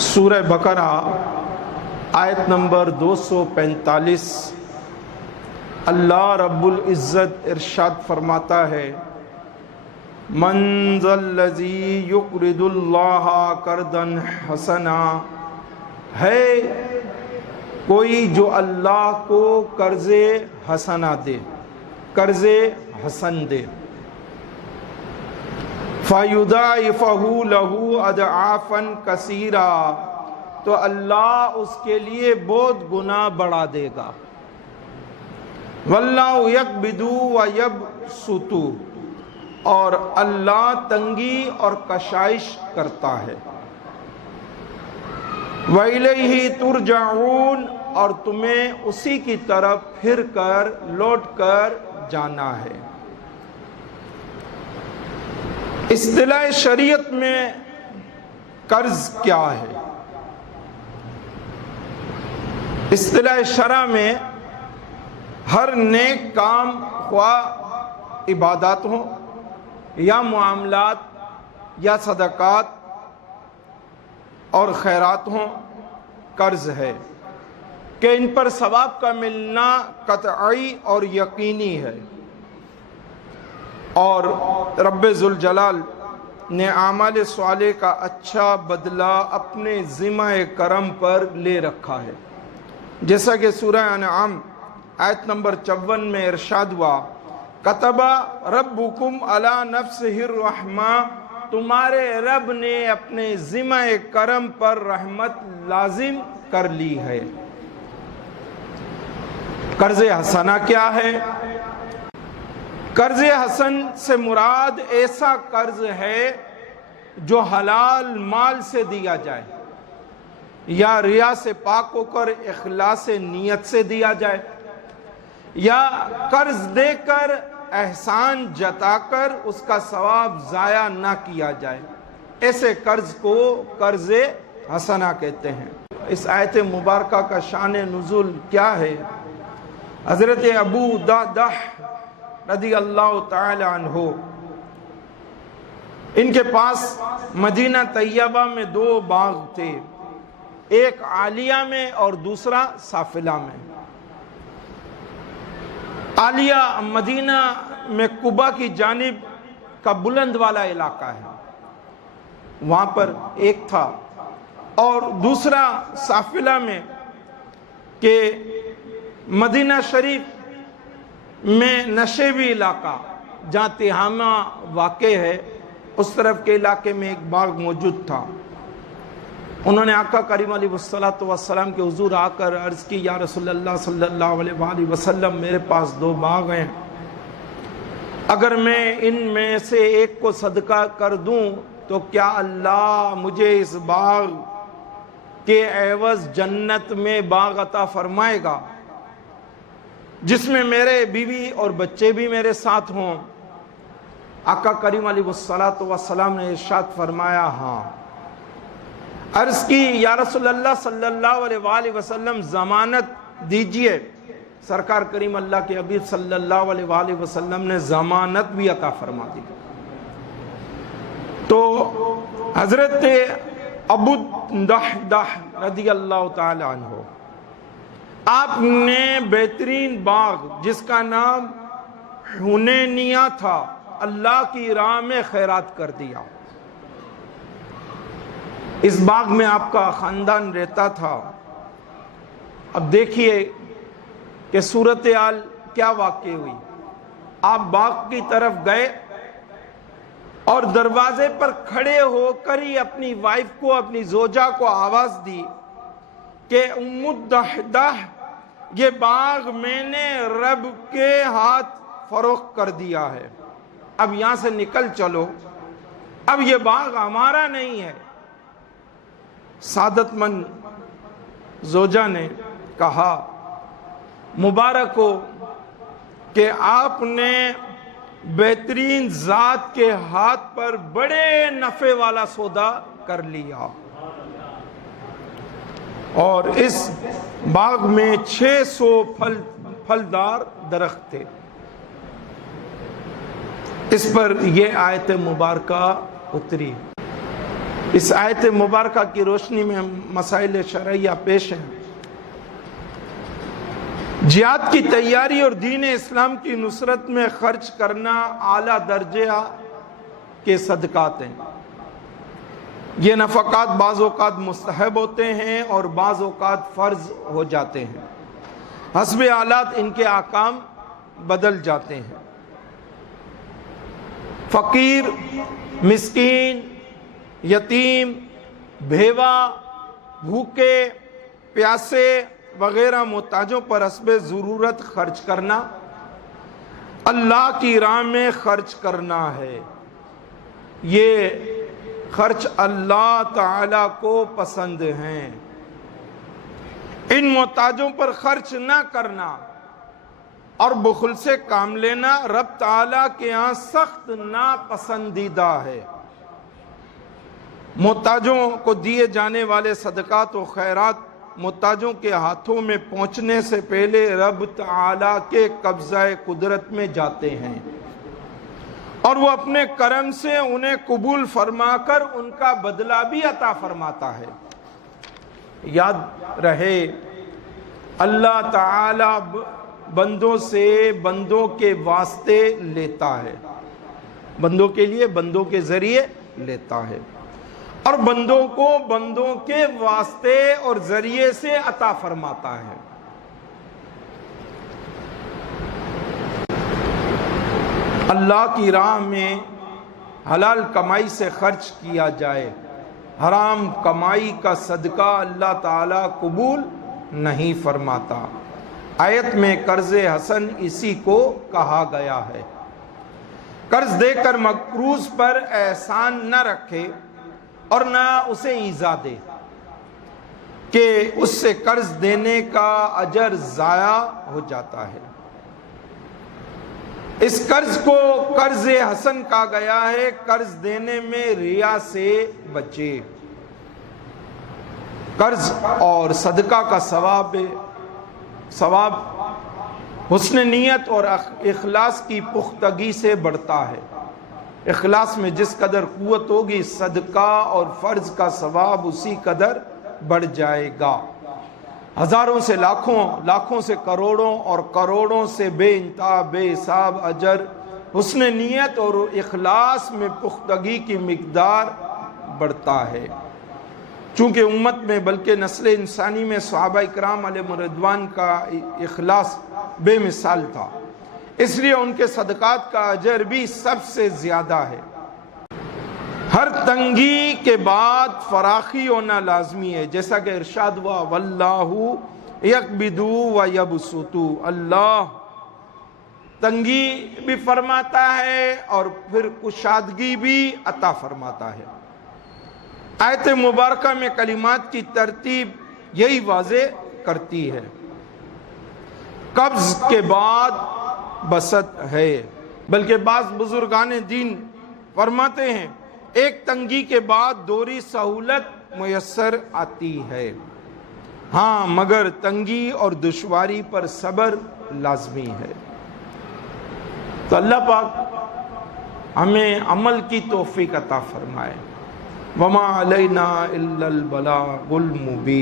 سورہ بقرہ آیت نمبر 245 اللہ رب العزت ارشاد فرماتا ہے من ذا الذی یقرض اللہ قرضا حسنا، ہے کوئی جو اللہ کو قرض حسنا دے، قرض حسن دے، فَيُضَاعِفَهُ لَهُ أَضْعَافًا كَثِيرًا، تو اللہ اس کے لیے بہت گنا بڑھا دے گا۔ وَاللَّهُ يَقْبِضُ وَيَبْسُطُ، اور اللہ تنگی اور کشائش کرتا ہے۔ وَإِلَيْهِ تُرْجَعُونَ، اور تمہیں اسی کی طرف پھر کر لوٹ کر جانا ہے۔ اصطلاح شریعت میں قرض کیا ہے؟ اصطلاح شرع میں ہر نیک کام، خواہ عبادات ہوں یا معاملات یا صدقات اور خیرات ہوں، قرض ہے کہ ان پر ثواب کا ملنا قطعی اور یقینی ہے، اور رب ذوالجلال نے اعمال صالح کا اچھا بدلہ اپنے ذمہ کرم پر لے رکھا ہے، جیسا کہ سورہ انعام آیت نمبر 54 میں ارشاد ہوا کتب ربکم علی نفسہ الرحمہ، تمہارے رب نے اپنے ذمہ کرم پر رحمت لازم کر لی ہے۔ قرض حسنہ کیا ہے؟ قرض حسن سے مراد ایسا قرض ہے جو حلال مال سے دیا جائے یا ریا سے پاک ہو کر اخلاص نیت سے دیا جائے، یا قرض دے کر احسان جتا کر اس کا ثواب ضائع نہ کیا جائے، ایسے قرض کو قرض حسنہ کہتے ہیں۔ اس آیت مبارکہ کا شان نزول کیا ہے؟ حضرت ابو دردہ رضی اللہ تعالی عنہ، ان کے پاس مدینہ طیبہ میں 2 باغ تھے، ایک عالیہ میں اور دوسرا سافلہ میں۔ عالیہ مدینہ میں قبا کی جانب کا بلند والا علاقہ ہے، وہاں پر ایک تھا، اور دوسرا سافلہ میں کہ مدینہ شریف میں نشیبی علاقہ جہاں تہامہ واقع ہے، اس طرف کے علاقے میں ایک باغ موجود تھا۔ انہوں نے آقا کریم علیہ السلام کے حضور آ کر عرض کی یا رسول اللہ صلی اللہ علیہ وآلہ وسلم، میرے پاس 2 باغ ہیں، اگر میں ان میں سے ایک کو صدقہ کر دوں تو کیا اللہ مجھے اس باغ کے عوض جنت میں باغ عطا فرمائے گا جس میں میرے بیوی اور بچے بھی میرے ساتھ ہوں؟ آقا کریم علیہ السلام نے ارشاد فرمایا ہاں۔ عرض کی یا رسول اللہ صلی اللہ علیہ وآلہ وسلم، ضمانت دیجئے۔ سرکار کریم اللہ کے حبیب صلی اللہ علیہ وآلہ وسلم نے ضمانت بھی عطا فرما دی۔ تو حضرت ابو دردہ رضی اللہ تعالی عنہ، آپ نے بہترین باغ جس کا نام حنینیہ تھا، اللہ کی راہ میں خیرات کر دیا۔ اس باغ میں آپ کا خاندان رہتا تھا۔ اب دیکھیے کہ صورتحال کیا واقع ہوئی۔ آپ باغ کی طرف گئے اور دروازے پر کھڑے ہو کر ہی اپنی وائف کو، اپنی زوجہ کو آواز دی کہ ام دردہ، یہ باغ میں نے رب کے ہاتھ فروخت کر دیا ہے، اب یہاں سے نکل چلو، اب یہ باغ ہمارا نہیں ہے۔ سعادت مند زوجہ نے کہا مبارک ہو کہ آپ نے بہترین ذات کے ہاتھ پر بڑے نفع والا سودا کر لیا، اور اس باغ میں 600 پھلدار درخت تھے۔ اس پر یہ آیت مبارکہ اتری۔ اس آیت مبارکہ کی روشنی میں مسائل شرعیہ پیش ہیں۔ جہاد کی تیاری اور دین اسلام کی نصرت میں خرچ کرنا اعلیٰ درجہ کے صدقات ہیں۔ یہ نفقات بعض اوقات مستحب ہوتے ہیں اور بعض اوقات فرض ہو جاتے ہیں، حسب حالات ان کے احکام بدل جاتے ہیں۔ فقیر، مسکین، یتیم، بیوہ، بھوکے، پیاسے وغیرہ محتاجوں پر حسب ضرورت خرچ کرنا اللہ کی راہ میں خرچ کرنا ہے۔ یہ خرچ اللہ تعالیٰ کو پسند ہیں۔ ان محتاجوں پر خرچ نہ کرنا اور بخل سے کام لینا رب تعالیٰ کے ہاں سخت ناپسندیدہ ہے۔ محتاجوں کو دیے جانے والے صدقات و خیرات محتاجوں کے ہاتھوں میں پہنچنے سے پہلے رب تعالیٰ کے قبضہ قدرت میں جاتے ہیں، اور وہ اپنے کرم سے انہیں قبول فرما کر ان کا بدلہ بھی عطا فرماتا ہے۔ یاد رہے، اللہ تعالیٰ بندوں سے بندوں کے واسطے لیتا ہے، بندوں کے لیے بندوں کے ذریعے لیتا ہے، اور بندوں کو بندوں کے واسطے اور ذریعے سے عطا فرماتا ہے۔ اللہ کی راہ میں حلال کمائی سے خرچ کیا جائے، حرام کمائی کا صدقہ اللہ تعالیٰ قبول نہیں فرماتا۔ آیت میں قرض حسن اسی کو کہا گیا ہے۔ قرض دے کر مقروض پر احسان نہ رکھے اور نہ اسے ایذا دے کہ اس سے قرض دینے کا اجر ضائع ہو جاتا ہے۔ اس قرض کو قرض حسن کہا گیا ہے۔ قرض دینے میں ریا سے بچے۔ قرض اور صدقہ کا ثواب حسن نیت اور اخلاص کی پختگی سے بڑھتا ہے۔ اخلاص میں جس قدر قوت ہوگی، صدقہ اور فرض کا ثواب اسی قدر بڑھ جائے گا۔ ہزاروں سے لاکھوں، لاکھوں سے کروڑوں اور کروڑوں سے بے انتہا بے حساب اجر حسن نیت اور اخلاص میں پختگی کی مقدار بڑھتا ہے۔ چونکہ امت میں بلکہ نسل انسانی میں صحابہ اکرام علیہ رضوان کا اخلاص بے مثال تھا، اس لیے ان کے صدقات کا اجر بھی سب سے زیادہ ہے۔ ہر تنگی کے بعد فراخی ہونا لازمی ہے، جیسا کہ ارشاد ہوا واللہ یقبض و یبسط، اللہ تنگی بھی فرماتا ہے اور پھر کشادگی بھی عطا فرماتا ہے۔ آیت مبارکہ میں کلمات کی ترتیب یہی واضح کرتی ہے۔ قبض کے بعد بسط ہے، بلکہ بعض بزرگان دین فرماتے ہیں ایک تنگی کے بعد دوری سہولت میسر آتی ہے، ہاں مگر تنگی اور دشواری پر صبر لازمی ہے۔ تو اللہ پاک ہمیں عمل کی توفیق عطا فرمائے۔ وما علینا الا البلاغ المبین۔